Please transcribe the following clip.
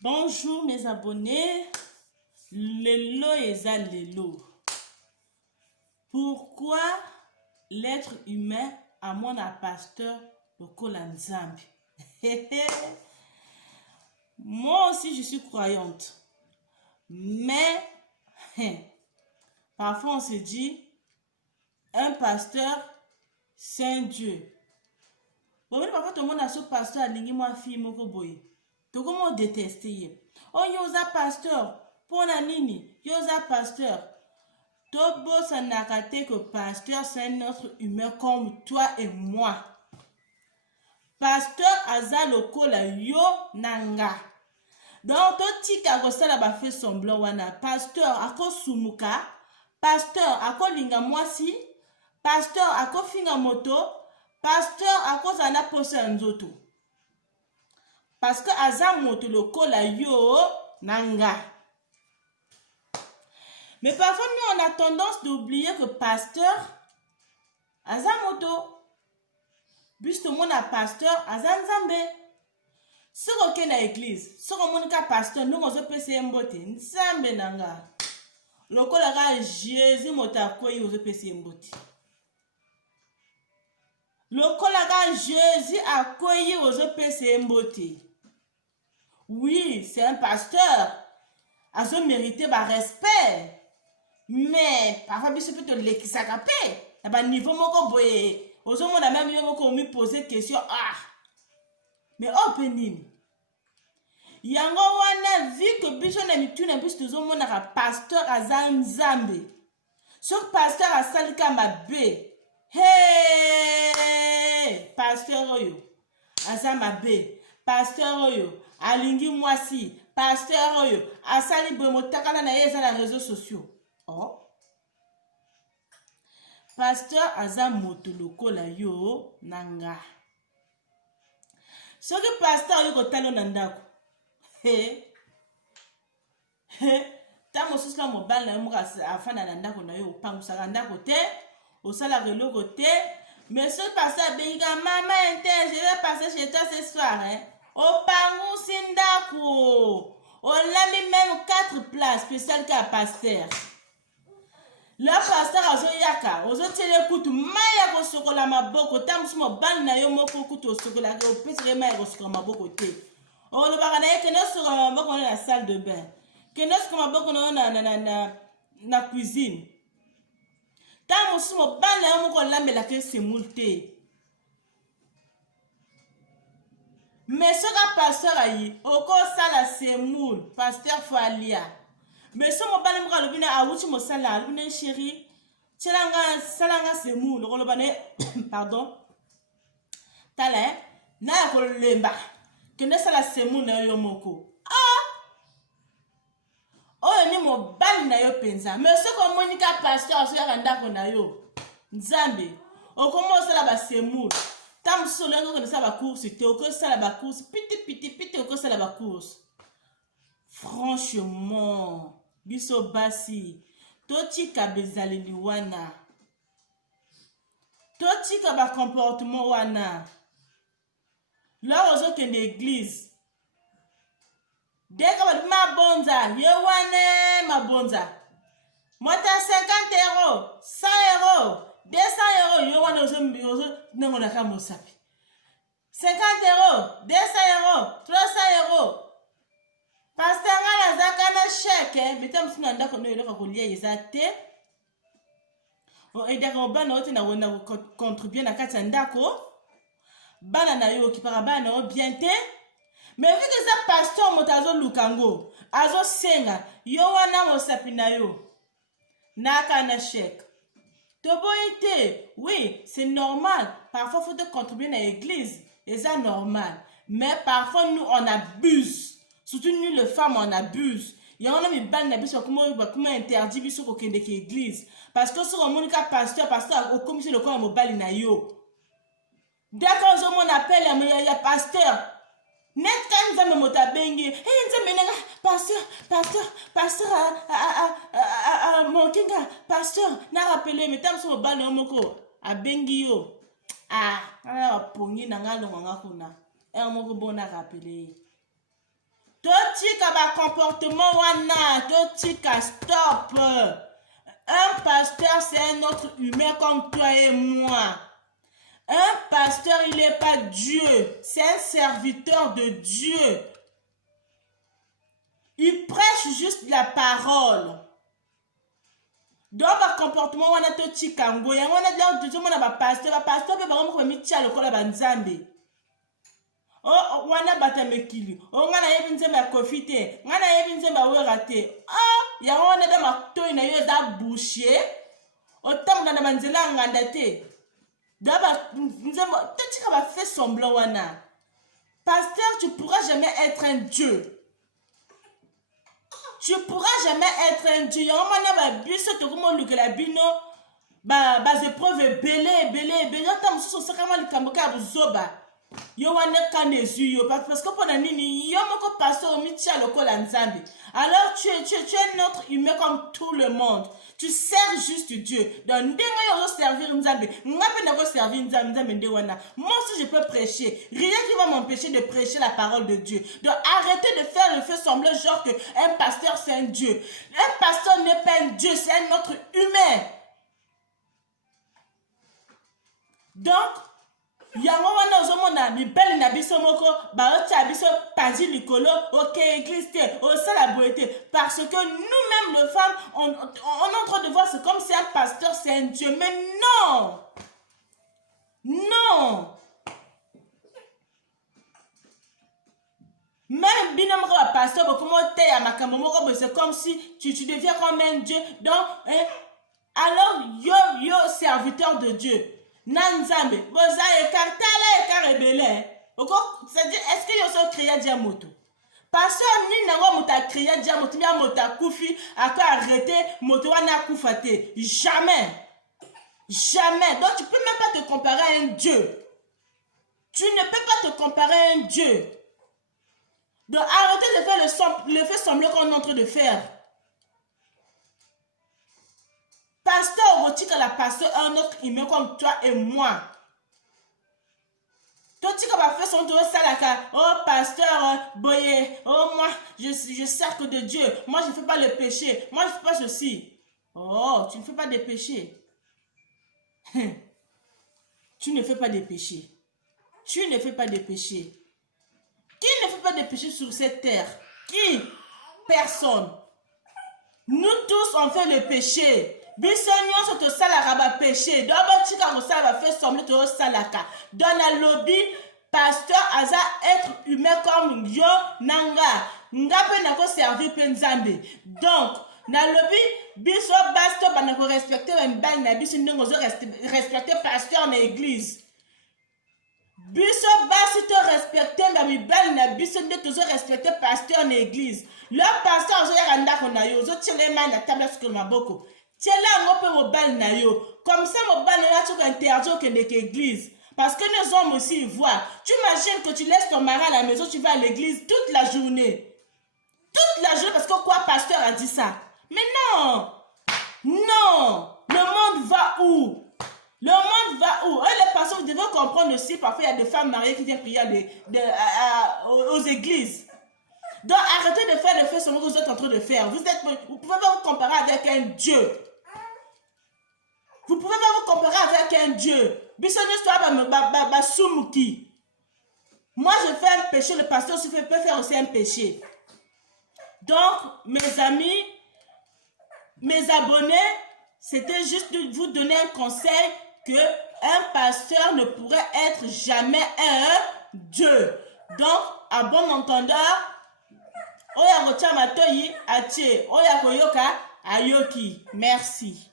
Bonjour mes abonnés, lelo eza lelo. Pourquoi l'être humain a mon pasteur lokola nzambe? Moi aussi je suis croyante, mais parfois on se dit un pasteur c'est un Dieu. Bon, parfois tout le monde a ce pasteur a lingi moi fille moko boye. To comment détester? Oh yoza pasteur, pona nini? Yoza pasteur. Tobo sanakate que pasteur c'est un autre humain comme toi et moi. Pasteur aza lokola yo nanga. Donc to tika ko sala ba fait semblant wana. Pasteur ako sumuka, pasteur ako linga mwasi, pasteur ako finga moto, pasteur ako zana posa nzoto. Parce que aza moto lokola yo nanga. Mais parfois nous on a tendance d'oublier que pasteur aza moto. Puisque tout le monde a pasteur aza nzambe. Si on est dans l'église, si on est pasteur, nous on se peut se mbote nzambe nanga. Lokola ga Jésus mota koyi on se peut se mbote. Lokola ga Jésus a koyi on se peut se mbote. Oui, c'est un pasteur. A se mérité par respect. Mais parfois, il peut te l'équisacapé. À un niveau, mon boye. Aux hommes, on a même eu poser question. Ah! Mais oh, pénible. Yango wana vu que biso na mituna biso tozomo na pasteur azanzambe. Ce pasteur a salika mabe. Hey! Pasteur oyo. Azamabe. Pasteur oyo. Alingi mwasi. Pasteur oyo. Asali bomotakala na yeza na réseaux sociaux. Oh. Pasteur aza moto lokola yo nanga. Soki pasteur oyo kotalo na ndako. Ta mosusu la mobile na yo moka afana na ndako na yo opangusaka ndako te, osala reloko te, mais ce pasteur benga mama interne, je vais passer chez toi ce soir, hein. Opangusi ndako. On l'a mis même 4 places spéciales qu'à pasteur. Le pasteur azo yaka, ozo tele kutu maya ko sokola maboko, tamusu mobile na yo moko kutu sokola ko petire maya ko sokola maboko te. O lo baka na yeke no sokola maboko na salle de bain. Que no sokola maboko na cuisine. Tamusu mobile na yo moko lambela ke semoule te. Mais ce que pasteur ayi, oko sala semoule, pasteur falia. Mais ce mobile moko lobina awuti mo sala, lobina chéri, salanga semoule, lobane pardon. Tala na ko lemba. Que ne sala semoule na yo moko. Ah! Oh ni mobile na yo penza. Mais ce que Monica pasteur so ya ndako na yo. Nzambe, okomo sala ba semoule. Tam solengo ko sala ba course te, oko sala ba course, piti oko sala ba course. Franchement, biso basi, totika bezaleli wana. Totika ba comportement wana. Là aux autres l'église. Dès que ma bonza, yo wane ma bonza. Moi t'as 50 €, 100 €, 200 €, yo wane aux nengo na kamo sapi. 50 €, 200 €, 300 €. Pasteur ngala zakana chèque, betam sina ndako no yelo ko lia ezate. O edaka obana oti na wona contribuer na kati ndako. Bana na yo ki para bana o bien te. Mais vu que ça pasteur motazo lukango, azo senga, yo wana mo sapi na yo. Naka na chèque. Toboite, oui, c'est normal. Parfois faut te contribuer à l'église, et ça normal. Mais parfois nous on abuse. Surtout nous les femmes on abuse. Il y en a mis ban na biso comment interdit biso ko kende ki église parce que sur mon cas pasteur au commission le corps mobile na yo. D'accord, je m'en appelle il y a pasteur. Net quand va me motabengi. Pasteur mon kinga pasteur na rappelé mais tam so ban moko a bengi yo. Ah, na pongi na ngalo ngakuna. Moko bona rappelé. Totika ba comportement wana, totika stop. Un pasteur, c'est un autre humain comme toi et moi. Un pasteur, il n'est pas Dieu. C'est un serviteur de Dieu. Il prêche juste la parole. Donc, le comportement, on a tout chikango. On a dit, on a pasteur. Le pasteur, on a mis le col à Banzambi. Oh, on a battu mekili. On a eu une zamba confité. On a eu une zamba ouerate. Ah, il y a un homme qui a eu un boucher. Autant on a manzela ngandate. D'abord, nous avons fait semblant. Pasteur, tu ne pourras jamais être un Dieu. Tu ne pourras jamais être un Dieu. Il y a un moment où tu as la bino, bas épreuve belé. Tant que tu as le kamboka buzoba. Yo wane kanezu parce que pendant nini yo moko pasteur mitia lokola nzambe. Alors tu es notre humain comme tout le monde. Tu sers juste Dieu. Donc ndengo yo servir nzambe. Ngape na servir nzambe ndewana. Moi aussi je peux prêcher. Rien qui va m'empêcher de prêcher la parole de Dieu. Donc arrêtez de faire le fait semblant genre que un pasteur c'est un Dieu. Un pasteur n'est pas un Dieu, c'est un autre humain. Donc yango wana ozomona mibeli na biso moko baotia biso panzi likolo ok église te osala boye te parce que nous-mêmes les femmes on est en train de voir c'est comme si un pasteur c'est un Dieu, mais non même binamoko ba pasteur comment te ya makambo moko c'est comme si tu deviens comme un Dieu. Donc alors yo serviteur de Dieu Nanzambe, boza ekartala ekarebele. C'est-à-dire, est-ce que yo so créé diamoto? Parce que ni nango muta créé diamoto, mia mota kufi, aka arrêter moto wana kufate. Jamais. Donc tu peux même pas te comparer à un Dieu. Tu ne peux pas te comparer à un Dieu. Donc arrêtez de faire le fait semblant qu'on est en train de faire. Pasteur, Rotika la pasteur, un autre humain comme toi et moi. Toi, tu vas faire son tour salaka. Oh, pasteur, boye. Oh, moi, je sers que de Dieu. Moi, je ne fais pas le péché. Moi, je ne fais pas ceci. Oh, tu ne fais pas de péché. Tu ne fais pas de péché. Tu ne fais pas de péché. Qui ne fait pas de péché sur cette terre? Qui? Personne. Nous tous, on fait le péché. Bisonnion sur te salaka ba péché. D'abord, tu vas faire sembler te salaka. Dans la lobby, pasteur Aza être humain comme yo nanga. Ngape na ko servir penzambe. Donc, na lobby, biso basto ba na ko respecter mbal na biso ndongo zo respecter pasteur na église. Biso basi te respecter na mibal na biso ndongo zo respecter pasteur na église. Le pasteur zo ya ndako na yo zo tshele na table sur maboko. Tiens là, on peut mobile na yo. Comme ça, mobile na yo, tu vas interdire que l'église. Parce que les hommes aussi ils voient. Tu imagines que tu laisses ton mari à la maison, tu vas à l'église toute la journée. Toute la journée, parce que quoi, pasteur a dit ça? Mais non! Non! Le monde va où? Le monde va où? Et les pasteurs, vous devez comprendre aussi, parfois il y a des femmes mariées qui viennent prier aux églises. Donc arrêtez de faire le fait ce que vous êtes en train de faire. Vous ne pouvez pas vous comparer avec un Dieu. Vous ne pouvez pas vous comparer avec un Dieu. Moi je fais un péché, le pasteur aussi peut faire aussi un péché. Donc mes amis, mes abonnés, c'était juste de vous donner un conseil que un pasteur ne pourrait être jamais un Dieu. Donc à bon entendeur, oya kocha matoyi atie, oya koyoka ayoki. Merci.